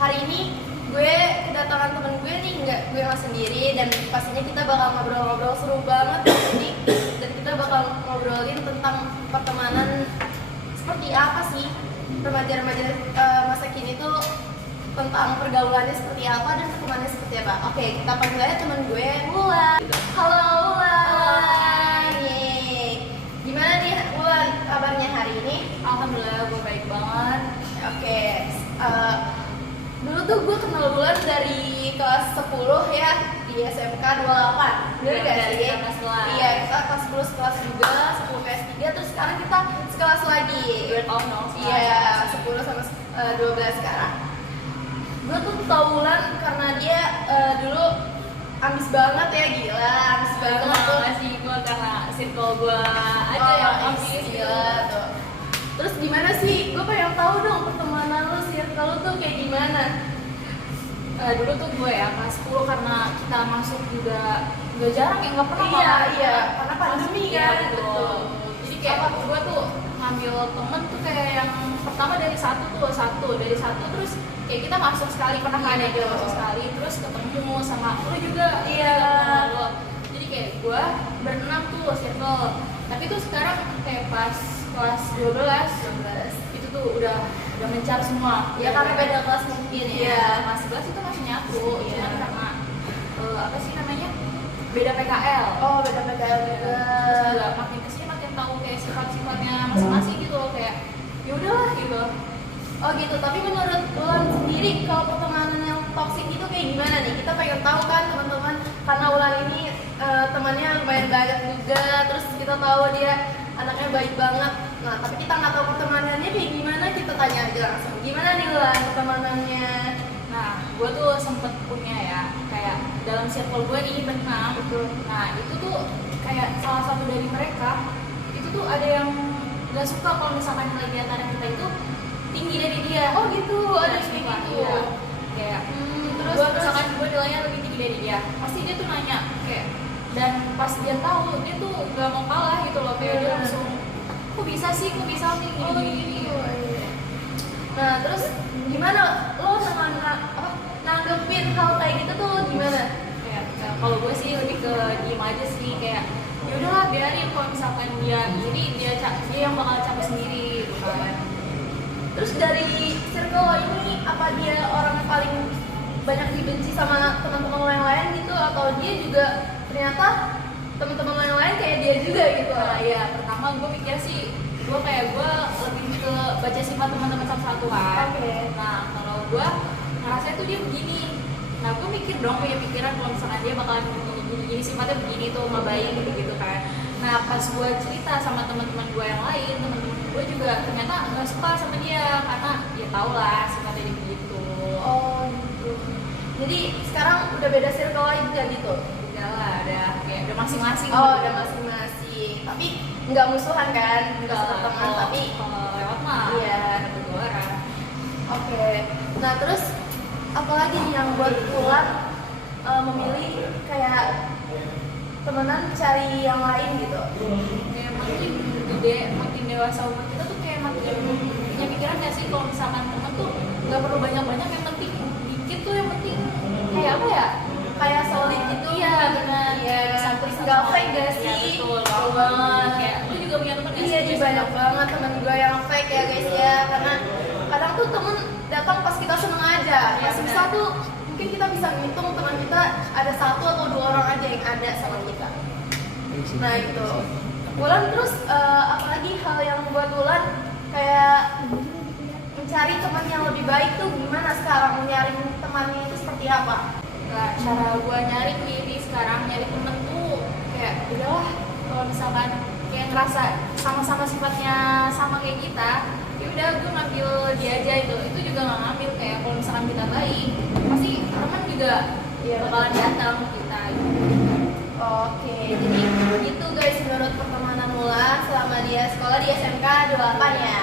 hari ini gue kedatangan temen gue nih, nggak sendiri, dan pastinya kita bakal ngobrol-ngobrol seru banget dan kita bakal ngobrolin tentang pertemanan seperti apa sih remaja-remaja masa kini tuh, tentang pergaulannya seperti apa dan pertemanannya seperti apa. Oke, kita panggil aja temen gue, Wulan. Halo Wulan. Yeay. Gimana nih Wulan kabarnya hari ini? Alhamdulillah gue baik banget. Oke, dulu tuh gue kenal Wulan dari kelas 10 ya, di SMK 28. Bener gak sih? Iya, kita kelas 10 sekelas juga, 10 kelas 3, terus sekarang kita sekelas lagi. 2 tahun dong. Iya, 10 sama 12 sekarang. Gue tuh tau Wulan karena dia dulu ambis banget ya, gila, ambis banget tuh. Gak sih, gue karena circle gue aja yang ambis gila tuh. Terus gimana sih? Gue pengen tahu dong pertemanan lu, circle lu tuh kayak gimana? Dulu tuh gue ya kelas 10 karena kita masuk juga gak jarang ya, gak pernah malah. Iya, karena pandemi Iya, kan. betul. Jadi kayak gue tuh ngambil temen tuh kayak yang pertama dari satu dari satu terus kayak kita masuk sekali, pernah kan ya kita masuk sekali, terus ketemu sama lu juga. Iya. Lo. Jadi kayak gue berenam tuh circle. Tapi tuh sekarang kayak pas kelas 12 itu tuh udah mencar semua. Ya karena beda kelas mungkin ya. Iya, kelas 11 itu masih nyatu, cuman karena apa sih namanya? Beda PKL. Oh, beda PKL juga. Terus juga makin kesini makin tahu kayak sifat-sifatnya masing-masing gitu loh, kayak ya udahlah gitu. Oh gitu, tapi menurut Wulan sendiri kalau pertemanan yang toksik itu kayak gimana nih? Kita pengen tahu kan teman-teman, karena Wulan ini temannya lumayan banyak juga, terus kita tahu dia anaknya baik banget. Nah, tapi kita nggak tahu pertemanannya kayak gimana, kita tanya aja langsung. Gimana nih Wulan pertemanannya? Nah, gue tuh sempet punya ya, kayak dalam circle gue ini berenam. Nah, itu tuh kayak salah satu dari mereka, itu tuh ada yang gak suka kalau misalkan nilai di antara kita itu tinggi dari dia. Oh gitu, ada Nah, kayak suka, gitu. iya. Kayak Terus misalkan gue nilainya lebih tinggi dari dia, pasti dia tuh nanya kayak, dan pas dia tahu dia tuh gak mau kalah gitu loh, kayak dia langsung kok bisa nih gini. gitu. Nah, terus gimana lo nanggepin hal kayak gitu tuh gimana? Kayak kalau gue sih lebih ke diem aja sih, kayak ya udahlah biarin, kalau misalkan dia iri dia yang bakal capek sendiri gitu kan. Terus dari circle ini, apa dia orang yang paling banyak dibenci sama teman-teman lo yang lain gitu, atau dia juga ternyata teman-teman lo yang lain kayak dia juga gitu? Nah ya, pertama gue mikir sih gue lebih ke baca sifat teman-teman satu-satu kan. Oke. Nah kalau gue ngerasa tuh dia begini, nah gue mikir dong, punya pikiran kalau misalkan dia bakalan begini sifatnya begini tuh sama baik gitu kan. Nah pas gue cerita sama teman-teman gue yang lain, teman-teman gue juga ternyata nggak suka sama dia karena ya tau lah sifatnya dia begitu. Oh gitu. Jadi sekarang udah beda circle lagi kan gitu? Udah lah, udah masing-masing. Oh, udah masing-masing. Tapi nggak musuhan kan? Nggak teman, tapi kalau lewat mah iya. berdua orang. Oke. Nah terus apalagi nih yang buat Wulan memilih kayak temenan cari yang lain gitu? Kayak makin gede, makin dewasa umur kita tuh kayak makin punya pikiran gak sih kalau misalkan temen tuh nggak perlu banyak-banyak, yang penting dikit tuh, yang penting kayak apa ya? Kayak solid gitu. Iya benar. Iya. Terus nggak fake gak sih? Iya betul banget. Kayak lu juga punya temen gak sih? Iya, jadi banyak banget temen gue yang fake ya guys ya, karena kadang tuh temen datang pas kita seneng aja. Iya, Pas bisa tuh mungkin kita bisa ngitung teman kita ada 1 atau 2 orang aja yang ada sama kita. Nah itu Wulan, terus apalagi hal yang membuat Wulan kayak mencari teman yang lebih baik tuh gimana sekarang? Nyari temannya itu seperti apa? Nah, cara gue nyari diri sekarang, nyari temen tuh kayak udahlah, kalau misalkan kayak ngerasa sama-sama sifatnya sama kayak kita, ya udah gue ngambil dia aja. Itu juga nggak ngambil, kayak kalau misalkan kita baik pasti teman juga bakalan datang ke kita gitu. Oke, jadi gitu guys menurut pertemanan Wulan selama dia sekolah di SMK 28 ya.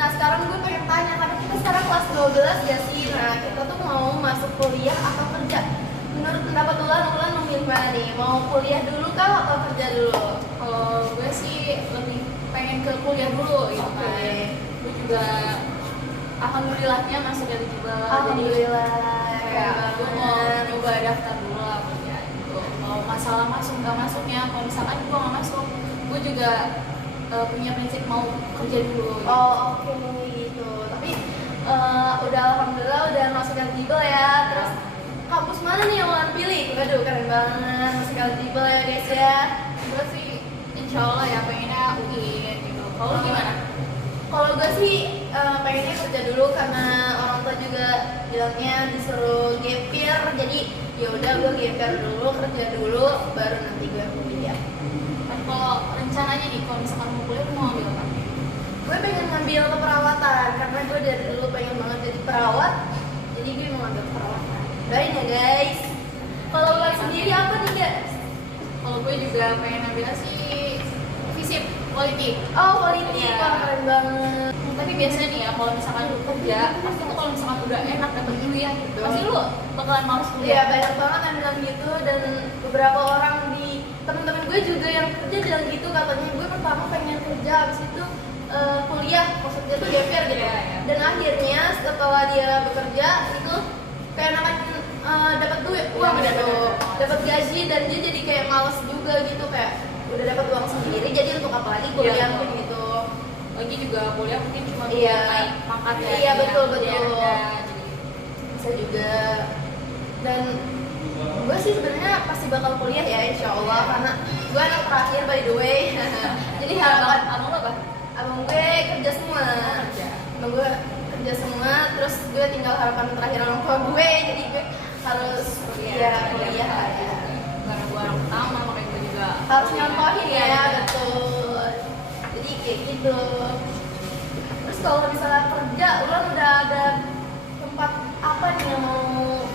Nah sekarang gue pengen tanya, karena kita sekarang kelas 12 ya sih. Nah kita tuh mau masuk kuliah atau kerja? Menurut pendapat Wulan memilih mana nih? Mau kuliah dulu kah atau kerja dulu? Kalau gue sih lebih pengen ke kuliah dulu gitu kan. Gue juga alhamdulillahnya masuk eligible. Alhamdulillah. Jadi kayak gue mau coba daftar dulu lah ya gitu. Mau masalah masuk nggak masuknya, kalau misalkan gue nggak masuk, gue juga punya prinsip mau kerja dulu. Gitu. Oh oke gitu. Tapi udah alhamdulillah udah masuk eligible ya. Terus kampus mana nih yang Ulan pilih? Waduh keren banget masuk eligible ya guys ya. Gue sih insya Allah ya pengennya UI gitu. Kalau lu gimana? Kalau gue sih pengennya kerja dulu karena orang tua juga bilangnya disuruh gap year, jadi ya udah gue gap year dulu, kerja dulu, baru nanti gue kuliah. Kan kalau rencananya nih, kalau misalkan mau kuliah, lu mau ambil apa? Gue pengen ngambil keperawatan karena gue dari dulu pengen banget jadi perawat, jadi gue mau ngambil keperawatan. Doain ya guys. Kalau lo sendiri apa nih guys? Kalau gue juga pengen ambil sih FISIP, politik. Oh politik, Iya. wah keren banget. Tapi biasanya nih ya, kalau misalkan lu kerja, pasti tuh kalau misalkan udah enak dapet kuliah gitu, Betul. pasti lu bakalan males Iya kuliah. banyak banget yang bilang gitu, dan beberapa orang di temen-temen gue juga yang kerja bilang gitu, katanya gue pertama pengen kerja, habis itu kuliah, maksudnya tuh gap year gitu. Iya, iya. Dan akhirnya setelah dia bekerja itu kayak dapat duit uang Iya, gitu, bener-bener. dapat gaji, dan dia jadi kayak males juga gitu, kayak udah dapat uang sendiri, jadi untuk apa lagi kuliah Iya, mungkin gitu. Lagi juga kuliah mungkin cuma Iya. biar naik pangkat ya. Iya, betul, jadi betul. rendah, jadi Bisa juga. Dan gue sih sebenarnya pasti bakal kuliah ya insya Allah, karena gue anak terakhir by the way. Jadi harapan abang lo apa? abang gue kerja semua, abang gue kerja semua, terus gue tinggal harapan terakhir orang tua gue, jadi gue harus kuliah ya. Karena gue anak pertama, makanya gue juga Harus kuliah. nyontohin Iya, ya, betul. betul. Jadi kayak gitu. Terus kalau misalnya kerja, Ulan udah ada tempat apa nih yang mau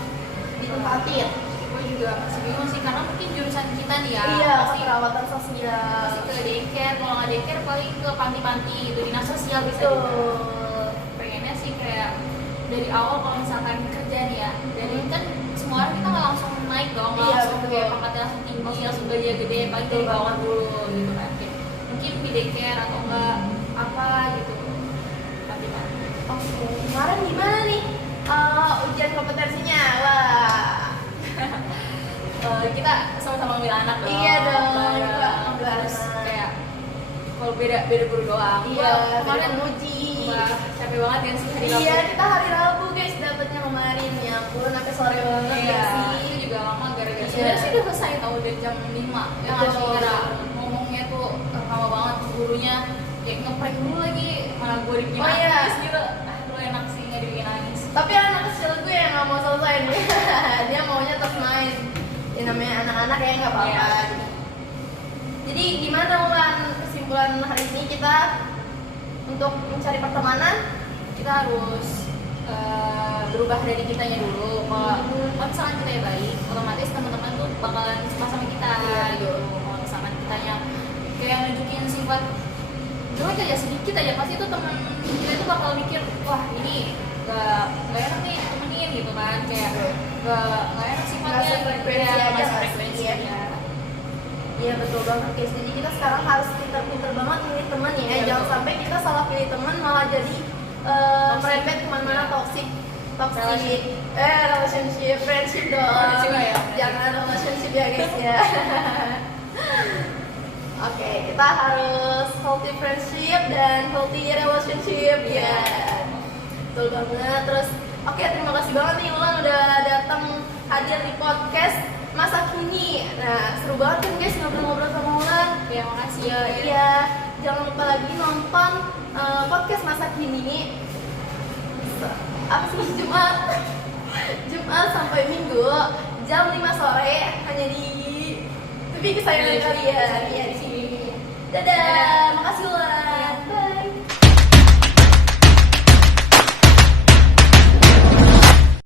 ditempatin? Gue juga masih bingung sih, karena mungkin jurusan kita nih ya Iya, pasti perawatan sosial. ke daycare, kalau nggak daycare paling ke panti-panti gitu, dinas sosial bisa juga. Betul. Pengennya sih kayak dari awal kalau misalkan kerja nih ya, dari kan semua orang kita nggak langsung naik dong, nggak Iya, langsung betul. kayak pangkatnya langsung tinggi, langsung gaji gede, paling dari bawah dulu gitu kan. Kayak mungkin di daycare atau enggak apa gitu, panti-panti. Oke, kemarin gimana nih ujian kompetensinya? Wah, Kita sama-sama ambil anak dong. Iya dong, bareng. Mbak, ambil Terus anak. kayak kalau beda guru doang. iya, Gua kemarin uji. Wah, capek banget kan sih hari Iya, Rabu. kita hari Rabu guys dapetnya kemarin, ya ampun, sampai sore banget Iya, ya sih. itu juga lama gara-gara Iya. sebenarnya sih udah selesai tau dari jam 5 ya nggak sih, Betul. karena ngomongnya tuh lama banget gurunya, kayak ngeprank dulu lagi, malah gue dibikin Oh, iya. nangis gitu. Lu enak sih nggak dibikin nangis. Tapi anak kecil gue yang nggak mau selesai nih. Dia maunya terus main. Ya namanya anak-anak ya nggak apa-apa. Iya. Jadi gimana Ulan, kesimpulan hari ini kita untuk mencari pertemanan? Kita harus berubah dari kitanya dulu. Kalau misalkan kita yang baik, otomatis teman-teman tuh bakalan suka sama kita Iya. gitu. Kalau misalkan kitanya kayak nunjukin sifat jelek aja sedikit aja, pasti tuh teman kita itu bakal mikir, wah ini gak enak nih ditemenin gitu kan, kayak gak enak sifatnya, Nggak sefrekuensi ya, aja nggak nggak sefrekuensi sih? aja. Iya betul banget guys. Jadi kita sekarang harus pinter-pinter banget milih teman ya. Iya, Jangan betul. sampai kita salah pilih teman malah jadi merembet kemana-mana, toxic relationship, friendship dong. Friendship ya. Jangan relationship ya guys ya. Oke, kita harus healthy friendship dan healthy relationship ya. Betul banget. Terus oke, terima kasih banget nih Ulan udah datang hadir di podcast Masa Kini. Nah, seru banget kan guys ngobrol-ngobrol sama Ulan. Ya, makasih ya. Iya, jangan lupa lagi nonton podcast Masa Kini. Apa sih, Jumat sampai Minggu jam 5 sore hanya di TV kesayangan kalian. Iya, di sini. Dadah, makasih Ulan.